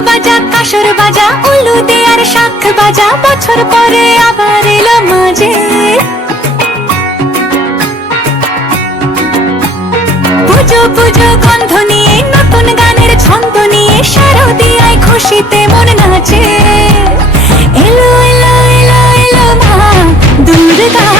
বাজা কাসর বাজা উলু দে আর শাখ বাজা, বছর পরে আবার এলো মাঝে। পুজো পুজো গন্ধ নিয়ে নতুন গানের ছন্দ নিয়ে শারদিয়ায় খুশিতে মন নাচে। এলো এলো এলো এলো মা দুর্গা।